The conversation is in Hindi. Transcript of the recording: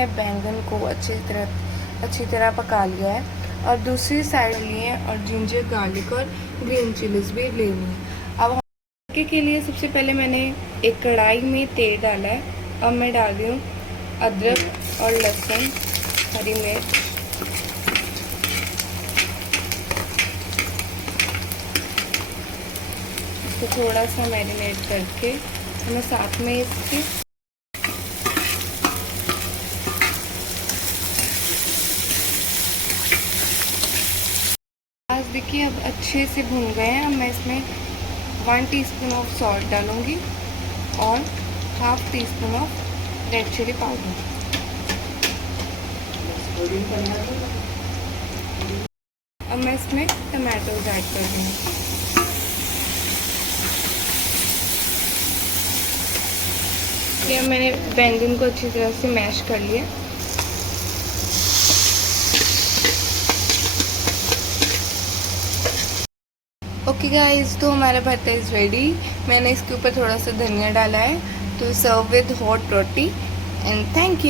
मैंने बैंगन को अच्छी तरह पका लिया है और दूसरी साइड लिए हैं और जिंजर गार्लिक और ग्रीन चिलीज भी लेनी है। अब तड़के के लिए सबसे पहले मैंने एक कढ़ाई में तेल डाला है। अब मैं डाल रही हूँ अदरक और लहसुन, हरी मिर्च, इसको थोड़ा सा मैरिनेट करके हमें साथ में इसके देखिए अब अच्छे से भून गए हैं। अब मैं इसमें 1 टीस्पून ऑफ सॉल्ट डालूंगी और half teaspoon of red chilli powder. अब मैं इसमें टमाटोज ऐड कर दूँगी। अब मैंने बैंगन को अच्छी तरह से मैश कर लिया। ओके गाइस, तो हमारा भरता इज़ रेडी। मैंने इसके ऊपर थोड़ा सा धनिया डाला है। तो serve with hot roti and thank you.